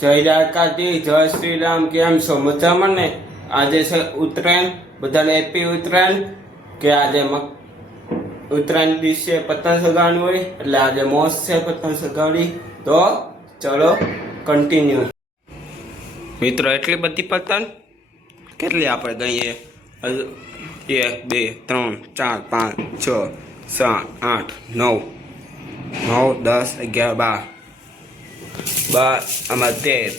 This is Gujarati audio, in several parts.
જય દ્વારકાથી જય શ્રી રામ કેમ છો? મજામાં ને? આજે છે ઉત્તરાયણ, બધાને હેપી ઉત્તરાયણ, કે આજે ઉત્તરાયણ દિવસે પતંગ સગાવવાની હોય એટલે આજે મોસ છે પતંગ સગાવડી તો ચલો કન્ટિન્યુ મિત્રો, એટલી બધી પતંગ કેટલી આપણે ગઈએ એક, બે, ત્રણ, ચાર, પાંચ, છ, સાત, આઠ, નવ નવ, દસ, અગિયાર, બાર. બાર આમાં તેર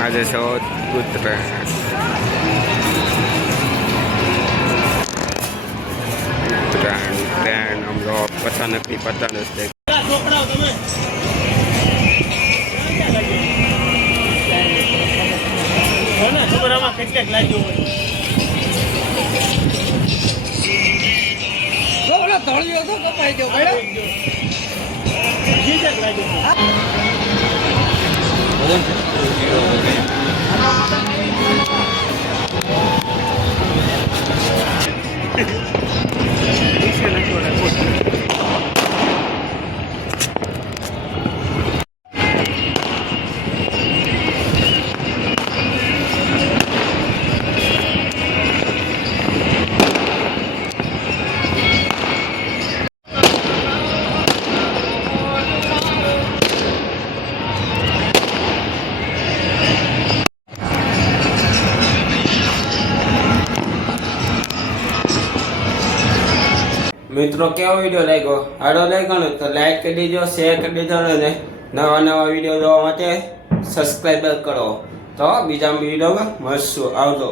આજે છે ઉત્તરાયણ. ઉત્તરાયણ ઉત્તરાયણ પતા નથી છે. છોકરાઓ તમે છોકરામાં કેટલેક લાગ્યું તળિયો તો કપાઈ ગયો લાગ્યું મિત્રો, કેવો વીડિયો લાગ્યો? સારો લાગ્યો ને? તો લાઈક કરી દેજો શેર કરી દેજો અને નવા નવા વીડિયો જોવા માટે સબસ્ક્રાઈબ કરો. તો બીજા વિડીયોમાં મળશું. આવજો.